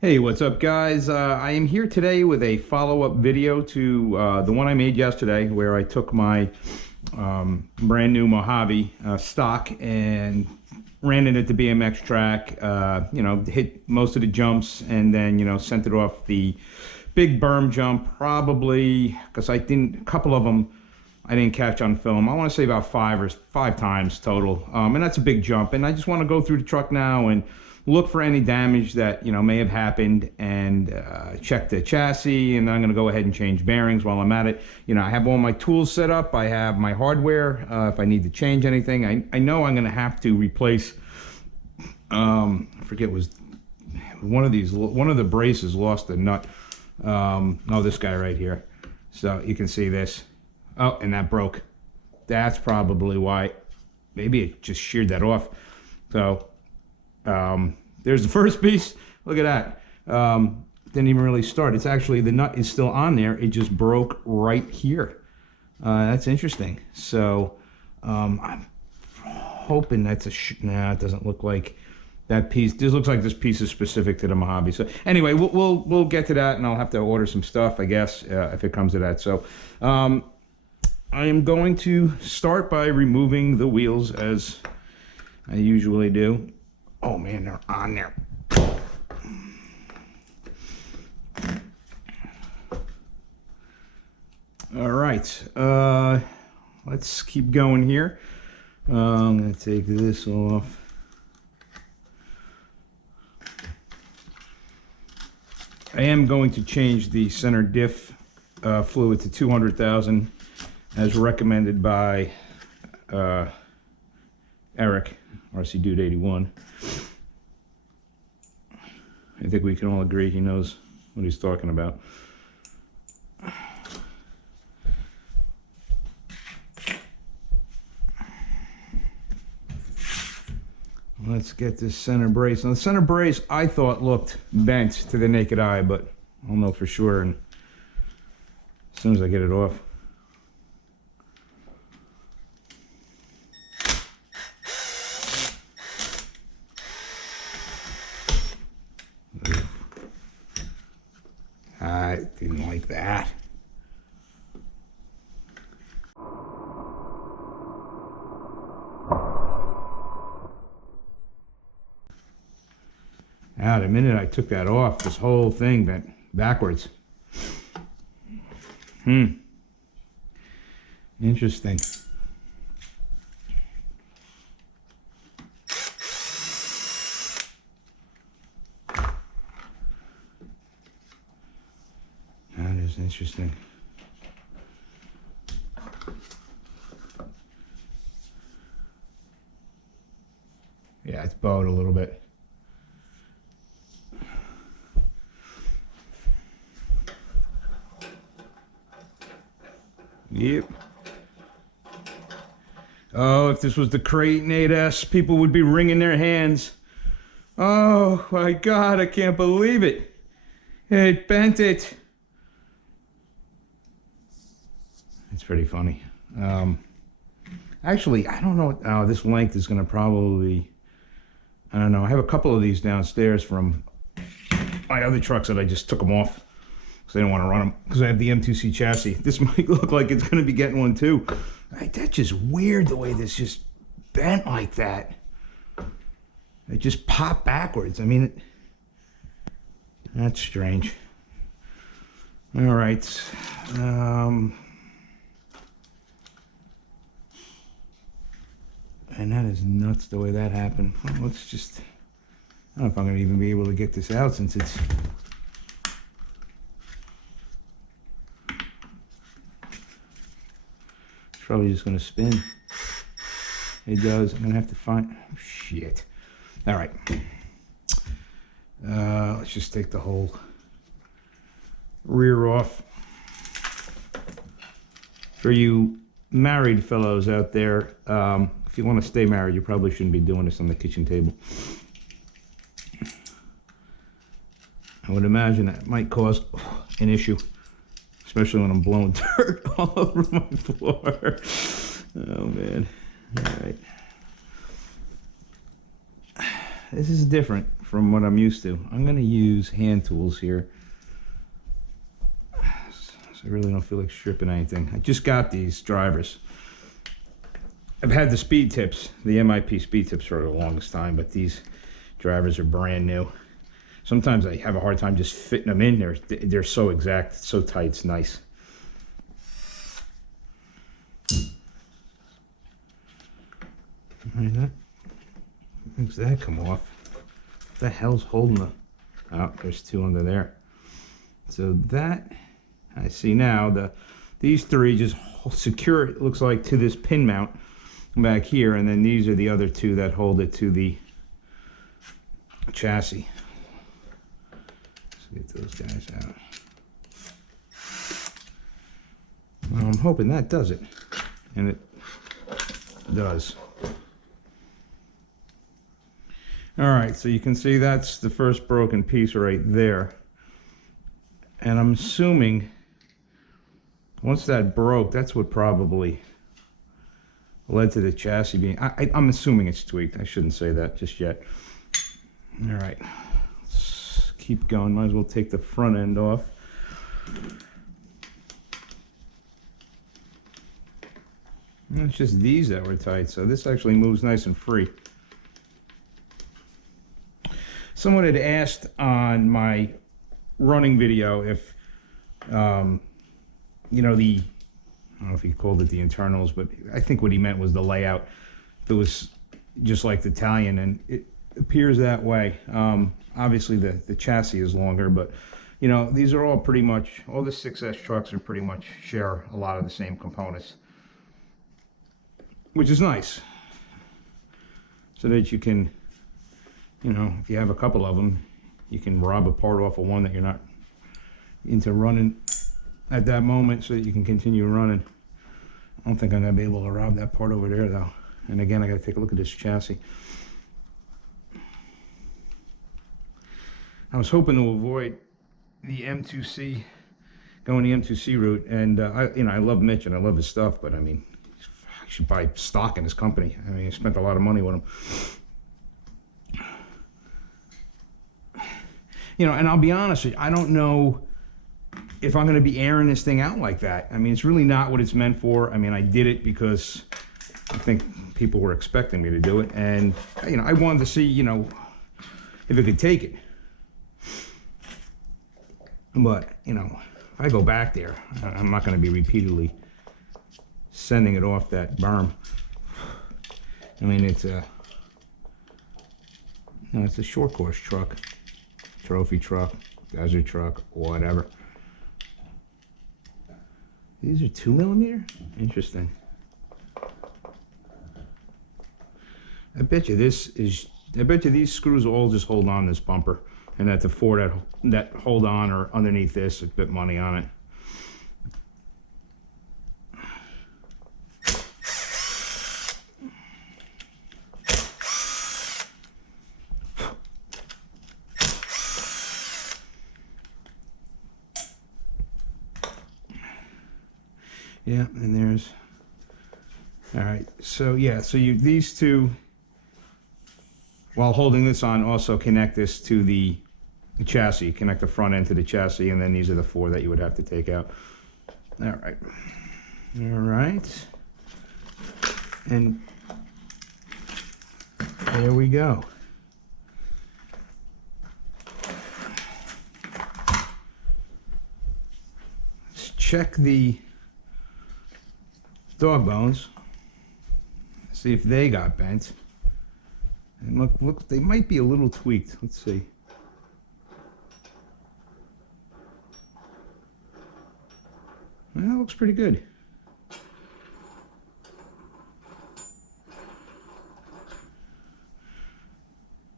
Hey, what's up, guys? I am here today with a follow-up video to the one I made yesterday, where I took my brand new Mojave stock and ran it at the BMX track, hit most of the jumps, and then, sent it off the big berm jump, probably, because a couple of them I didn't catch on film. I want to say about five times total. And that's a big jump. And I just want to go through the truck now and look for any damage that, may have happened, and check the chassis. And then I'm going to go ahead and change bearings while I'm at it. I have all my tools set up. I have my hardware if I need to change anything. I know I'm going to have to replace, I forget, was one of the braces lost a nut. Oh, this guy right here. So you can see this. Oh, and that broke. That's probably why. Maybe it just sheared that off. So there's the first piece. Look at that. Didn't even really start. It's actually, the nut is still on there. It just broke right here. That's interesting. So I'm hoping that's nah, it doesn't look like that piece. This looks like this piece is specific to the Mojave. So anyway, we'll get to that, and I'll have to order some stuff, I guess, if it comes to that. So I am going to start by removing the wheels, as I usually do. Oh man, they're on there. All right, let's keep going here. I'm going to take this off. I am going to change the center diff fluid to 200,000 as recommended by Eric, RC Dude 81. I think we can all agree he knows what he's talking about. Let's get this center brace. Now, the center brace I thought looked bent to the naked eye, but I'll know for sure and as soon as I get it off. I didn't like that. Now, the minute I took that off, this whole thing went backwards. Interesting. That is interesting. Yeah, it's bowed a little bit. Yep. Oh, if this was the Creighton 8S, people would be wringing their hands. Oh my God, I can't believe it. It bent it. It's pretty funny. Actually, I don't know. Oh, this length is going to probably, I don't know. I have a couple of these downstairs from my other trucks that I just took them off because I didn't want to run them because I have the M2C chassis. This might look like it's going to be getting one too. Right, that's just weird the way this just bent like that. It just popped backwards. I mean, that's strange. All right. And that is nuts the way that happened. Well, let's just, I don't know if I'm going to even be able to get this out since it's, probably just going to spin. It does. I'm going to have to find, oh, shit. All right. Let's just take the whole rear off. For you married fellows out there, if you want to stay married, you probably shouldn't be doing this on the kitchen table. I would imagine that might cause an issue, especially when I'm blowing dirt all over my floor. Oh man. All right. This is different from what I'm used to. I'm gonna use hand tools here. So I really don't feel like stripping anything. I just got these drivers. I've had the speed tips, the MIP speed tips for the longest time, but these drivers are brand new. Sometimes I have a hard time just fitting them in there. They're so exact, so tight, it's nice. That makes that come off. What the hell's holding the... Oh, there's two under there. So that, I see now, these three just secure, it looks like, to this pin mount back here, and then these are the other two that hold it to the chassis. Let's get those guys out. Well, I'm hoping that does it, and it does. All right, so you can see that's the first broken piece right there. And I'm assuming once that broke, that's what probably led to the chassis being... I'm assuming it's tweaked. I shouldn't say that just yet. All right, let's keep going. Might as well take the front end off. And it's just these that were tight, so this actually moves nice and free. Someone had asked on my running video if, you know, I don't know if he called it the internals, but I think what he meant was the layout. If it was just like the Italian, and it appears that way. Obviously the chassis is longer, but you know, these are all pretty much, all the 6S trucks are pretty much share a lot of the same components, which is nice, so that you can, you know, if you have a couple of them, you can rob a part off of one that you're not into running at that moment, so that you can continue running. I don't think I'm gonna be able to rob that part over there though. And again, I gotta take a look at this chassis. I was hoping to avoid the M2C, going the M2C route, and I love Mitch and I love his stuff, but I mean, I should buy stock in his company. I mean, I spent a lot of money with him. You know, and I'll be honest with you, I don't know if I'm going to be airing this thing out like that. I mean, it's really not what it's meant for. I mean, I did it because I think people were expecting me to do it, and you know, I wanted to see, you know, if it could take it. But you know, if I go back there, I'm not going to be repeatedly sending it off that berm. I mean, it's a, you know, it's a short course truck, trophy truck, desert truck, whatever. These are 2mm? Interesting. I bet you these screws will all just hold on this bumper, and that the four that hold on or underneath this, a bit money on it. Yeah, and there's, all right, so yeah, so these two, while holding this on, also connect this to the chassis, connect the front end to the chassis, and then these are the four that you would have to take out. All right, and there we go. Let's check the dog bones, see if they got bent. And look, they might be a little tweaked. Let's see. Well, that looks pretty good.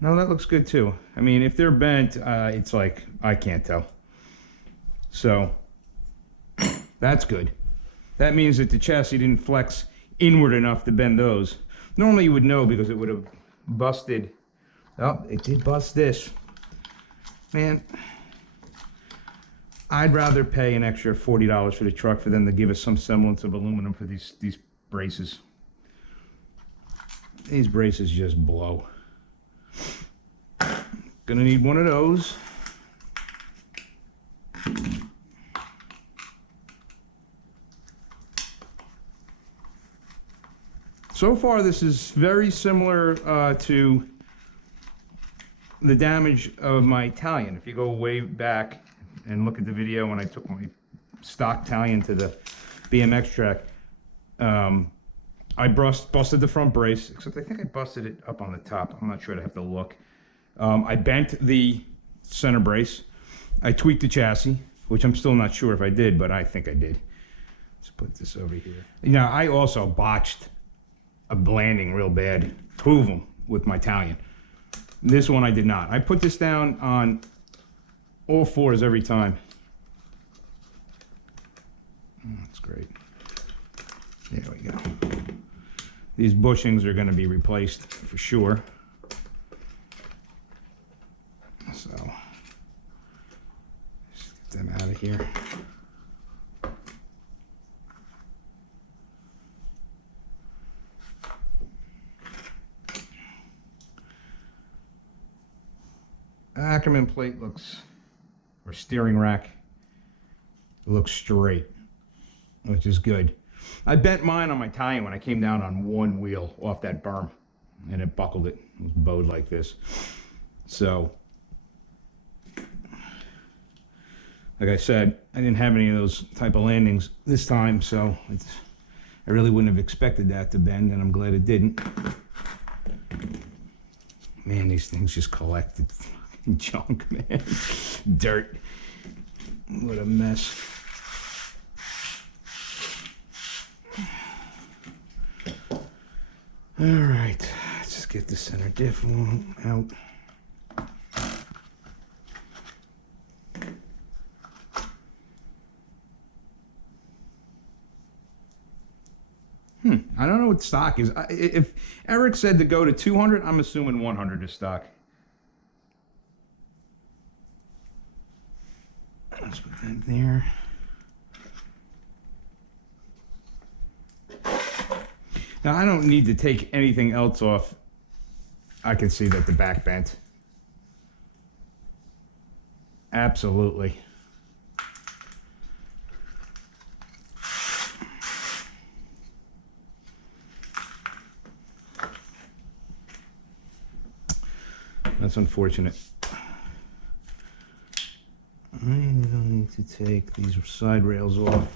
No, that looks good too. I mean, if they're bent, it's like, I can't tell. So, that's good. That means that the chassis didn't flex inward enough to bend those. Normally you would know, because it would have busted. Oh, it did bust this. Man, I'd rather pay an extra $40 for the truck for them to give us some semblance of aluminum for these braces. These braces just blow. Gonna need one of those. So far, this is very similar to the damage of my Italian. If you go way back and look at the video when I took my stock Italian to the BMX track, I busted the front brace, except I think I busted it up on the top. I'm not sure, I'd have to look. I bent the center brace. I tweaked the chassis, which I'm still not sure if I did, but I think I did. Let's put this over here. You know, I also botched a landing real bad, two of them with my Italian. This one I did not. I put this down on all fours every time. That's great. There we go. These bushings are going to be replaced for sure. So, just get them out of here. Ackerman plate looks, or steering rack, looks straight, which is good. I bent mine on my Italian when I came down on one wheel off that berm, and it buckled it. It was bowed like this. So, like I said, I didn't have any of those type of landings this time, so I really wouldn't have expected that to bend, and I'm glad it didn't. Man, these things just collected junk, man. Dirt. What a mess. All right, let's just get the center diff out. I don't know what stock is. If Eric said to go to 200, I'm assuming 100 is stock. Let's put that there. Now, I don't need to take anything else off. I can see that the back bent. Absolutely. That's unfortunate. I'm going to take these side rails off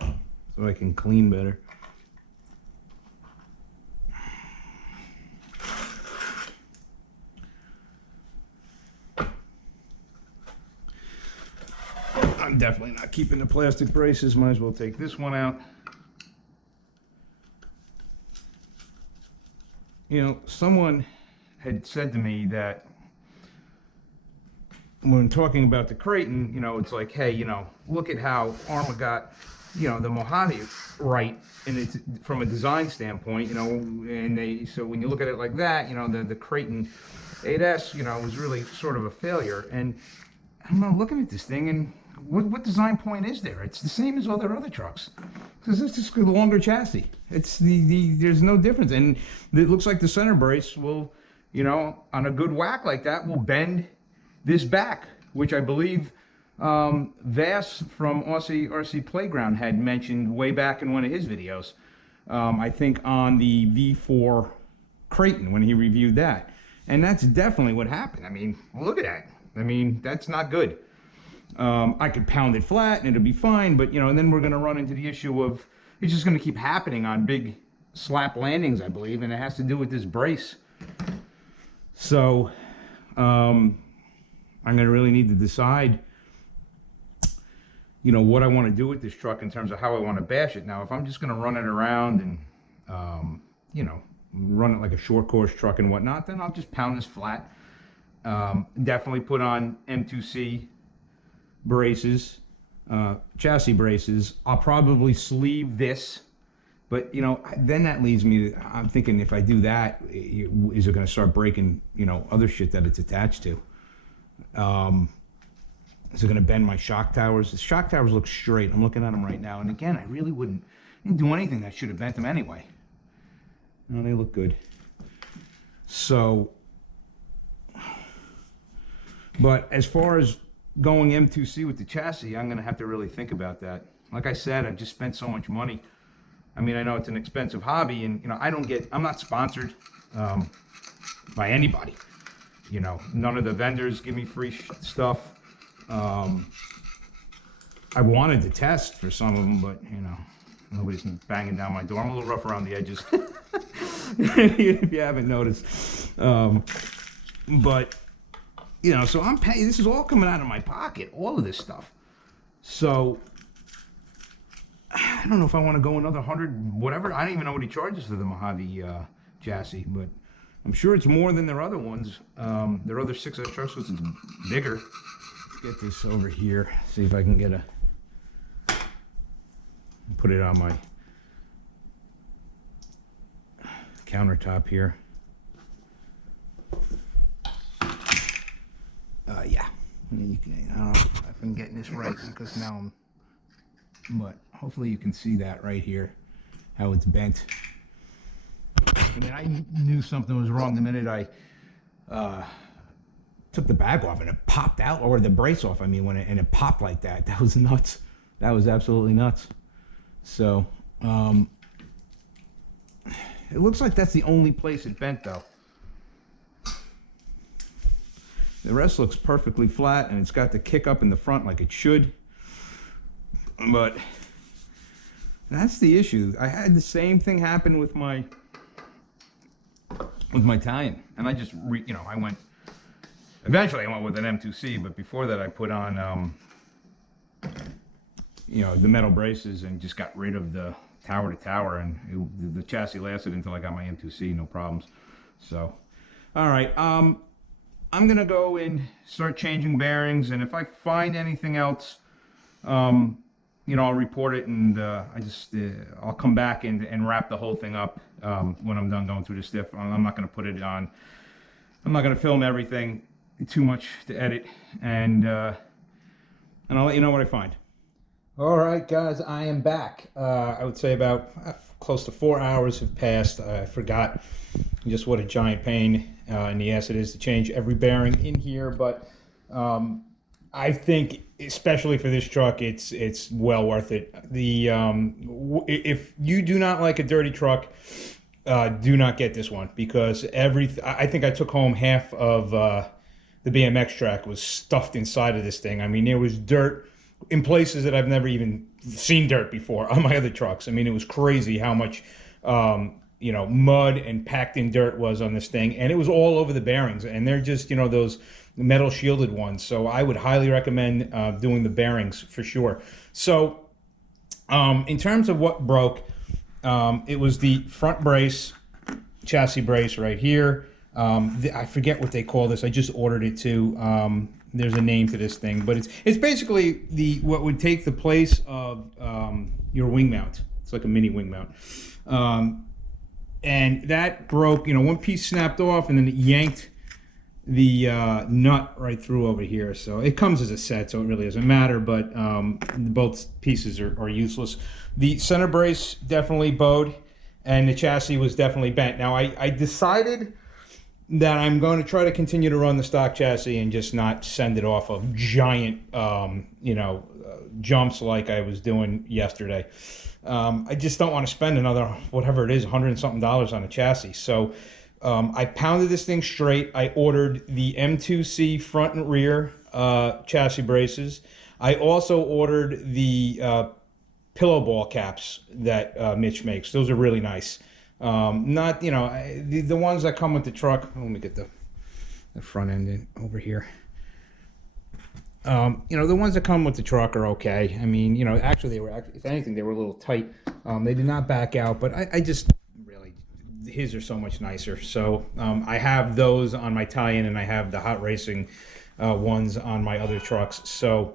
so I can clean better. I'm definitely not keeping the plastic braces. Might as well take this one out. You know, someone had said to me that when talking about the Creighton, you know, it's like, hey, you know, look at how Arrma got, you know, the Mojave right, and it's from a design standpoint, you know, and so when you look at it like that, you know, the Creighton 8S, you know, was really sort of a failure. And I'm looking at this thing, and what design point is there? It's the same as all their other trucks, because it's just a longer chassis. It's there's no difference, and it looks like the center brace will, you know, on a good whack like that, will bend this back, which I believe Vass from Arrma-RC Playground had mentioned way back in one of his videos. I think on the V4 Creighton when he reviewed that. And that's definitely what happened. I mean, look at that. I mean, that's not good. I could pound it flat and it'll be fine, but you know, and then we're going to run into the issue of it's just going to keep happening on big slap landings, I believe, and it has to do with this brace. So, I'm going to really need to decide, you know, what I want to do with this truck in terms of how I want to bash it. Now, if I'm just going to run it around and, you know, run it like a short course truck and whatnot, then I'll just pound this flat. Definitely put on M2C braces, chassis braces. I'll probably sleeve this, but, you know, then that leads me to, I'm thinking if I do that, is it going to start breaking, you know, other shit that it's attached to? Is it going to bend my shock towers? The shock towers look straight. I'm looking at them right now. And again, I really didn't do anything that should have bent them anyway. No, they look good. So, But as far as going M2C with the chassis, I'm going to have to really think about that. Like I said, I've just spent so much money. I mean, I know it's an expensive hobby, and you know, I'm not sponsored by anybody. You know, none of the vendors give me free stuff. I wanted to test for some of them, but you know, nobody's banging down my door. I'm a little rough around the edges, if you haven't noticed. But you know, so I'm paying. This is all coming out of my pocket, all of this stuff. So I don't know if I want to go another 100, whatever. I don't even know what he charges for the Mojave chassis, but I'm sure it's more than their other ones. Their other 6S trucks was bigger. Let's get this over here. See if I can get put it on my countertop here. Yeah. I don't know if I'm getting this right because now but hopefully you can see that right here, how it's bent. I mean, I knew something was wrong the minute I took the bag off and it popped out, or the brace off, I mean, and it popped like that. That was nuts. That was absolutely nuts. So, it looks like that's the only place it bent though. The rest looks perfectly flat, and it's got the kick up in the front like it should. But that's the issue. I had the same thing happen with my tie-in, and I just eventually I went with an M2C, but before that I put on you know, the metal braces and just got rid of the tower to tower, and the chassis lasted until I got my M2C, no problems. So, all right, I'm gonna go and start changing bearings, and if I find anything else, you know, I'll report it, and I'll come back and wrap the whole thing up when I'm done going through the stiff. I'm not gonna put it on. I'm not gonna film everything, too much to edit, and I'll let you know what I find. All right, guys, I am back. I would say about close to 4 hours have passed. I forgot just what a giant pain in the ass it is to change every bearing in here, but I think, especially for this truck, it's well worth it. If you do not like a dirty truck, do not get this one, because I think I took home half of the BMX track was stuffed inside of this thing. I mean, there was dirt in places that I've never even seen dirt before on my other trucks. I mean, it was crazy how much you know, mud and packed in dirt was on this thing, and it was all over the bearings, and they're just, you know, those metal shielded ones. So I would highly recommend doing the bearings for sure. So in terms of what broke, it was the front brace, chassis brace right here. I forget what they call this. I just ordered it too. There's a name to this thing, but it's basically what would take the place of your wing mount. It's like a mini wing mount. And that broke, you know, one piece snapped off, and then it yanked the nut right through over here. So it comes as a set, so it really doesn't matter, but both pieces are useless. The center brace definitely bowed, and the chassis was definitely bent. Now I decided that I'm going to try to continue to run the stock chassis and just not send it off of giant you know, jumps like I was doing yesterday. I just don't want to spend another, whatever it is, $100 and something on a chassis. So I pounded this thing straight. I ordered the M2C front and rear chassis braces. I also ordered the pillow ball caps that Mitch makes. Those are really nice. Not, you know, the ones that come with the truck. Let me get the front end in over here. You know, the ones that come with the truck are okay. I mean, you know, actually, if anything, they were a little tight. They did not back out, but I just really, his are so much nicer. So I have those on my tie-in, and I have the hot racing ones on my other trucks. So,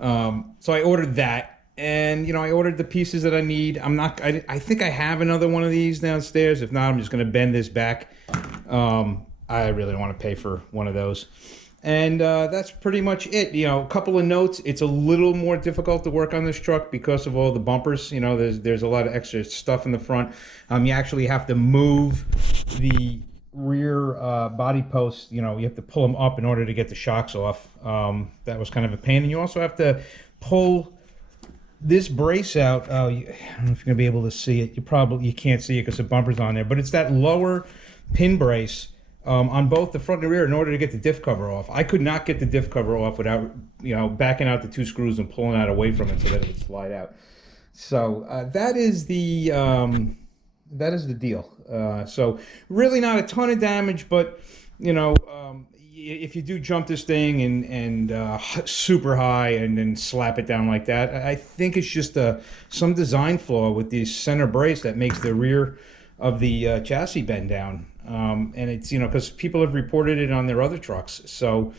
so I ordered that, and you know, I ordered the pieces that I need. I think I have another one of these downstairs. If not, I'm just going to bend this back. I really don't want to pay for one of those. And that's pretty much it. You know, a couple of notes. It's a little more difficult to work on this truck because of all the bumpers. You know, there's a lot of extra stuff in the front. You actually have to move the rear body posts, you know, you have to pull them up in order to get the shocks off. That was kind of a pain. And you also have to pull this brace out. I don't know if you're gonna be able to see it. You can't see it because the bumper's on there, but it's that lower pin brace on both the front and the rear in order to get the diff cover off. I could not get the diff cover off without, you know, backing out the 2 screws and pulling that away from it so that it would slide out. So that is the deal. So really not a ton of damage, but you know, if you do jump this thing and super high and then slap it down like that, I think it's just some design flaw with the center brace that makes the rear of the chassis bend down. And it's, you know, because people have reported it on their other trucks. So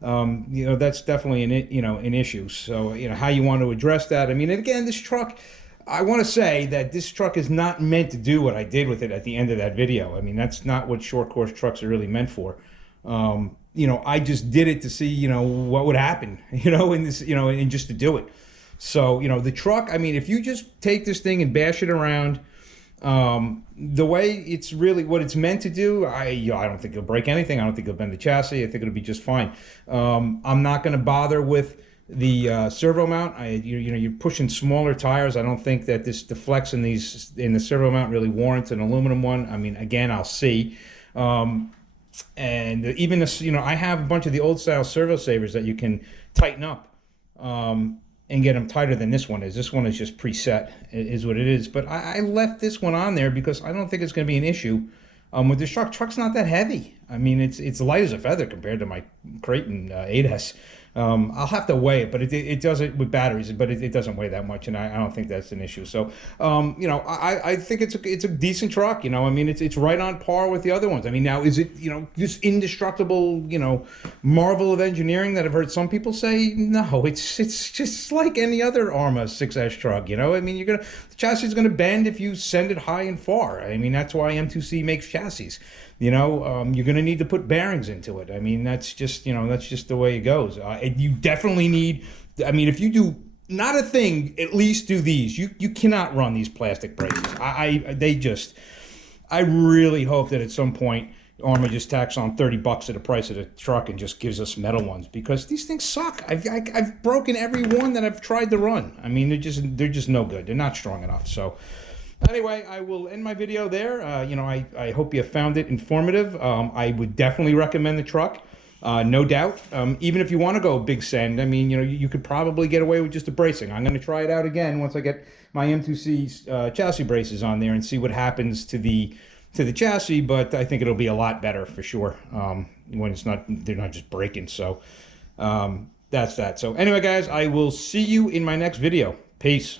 you know, that's definitely an issue. So, you know, how you want to address that. I mean, again, this truck, I want to say that this truck is not meant to do what I did with it at the end of that video. I mean, that's not what short course trucks are really meant for. You know, I just did it to see, you know, what would happen, you know, in this, you know, and just to do it. So, you know, the truck, I mean, if you just take this thing and bash it around, the way it's really what it's meant to do, I don't think it'll break anything. I don't think it'll bend the chassis. I think it'll be just fine. I'm not going to bother with the servo mount. You know, you're pushing smaller tires. I don't think that the flex in the servo mount really warrants an aluminum one. I mean, again, I'll see. And even this, you know, I have a bunch of the old style servo savers that you can tighten up and get them tighter than this one is. This one is just preset, is what it is. But I left this one on there because I don't think it's going to be an issue with this truck. Truck's not that heavy. I mean, it's light as a feather compared to my Creighton 8S. I'll have to weigh it, but it doesn't with batteries, but it doesn't weigh that much, and I don't think that's an issue. So, you know, I think it's a decent truck. You know, I mean, it's right on par with the other ones. I mean, now is it, you know, this indestructible, you know, marvel of engineering that I've heard some people say? No, it's just like any other Arrma 6S truck. You know, I mean, the chassis is gonna bend if you send it high and far. I mean, that's why M2C makes chassis. You know, you're going to need to put bearings into it. I mean, that's just, you know, that's just the way it goes. You definitely need, I mean, if you do not a thing, at least do these. You cannot run these plastic braces. I really hope that at some point Arrma just tacks on $30 at the price of the truck and just gives us metal ones, because these things suck. I've broken every one that I've tried to run. I mean, they're just no good. They're not strong enough. So anyway, I will end my video there. You know, I hope you found it informative. I would definitely recommend the truck, no doubt. Even if you want to go big send, I mean, you know, you could probably get away with just a bracing. I'm going to try it out again once I get my M2C chassis braces on there and see what happens to the chassis. But I think it'll be a lot better for sure when they're not just breaking. So that's that. So anyway, guys, I will see you in my next video. Peace.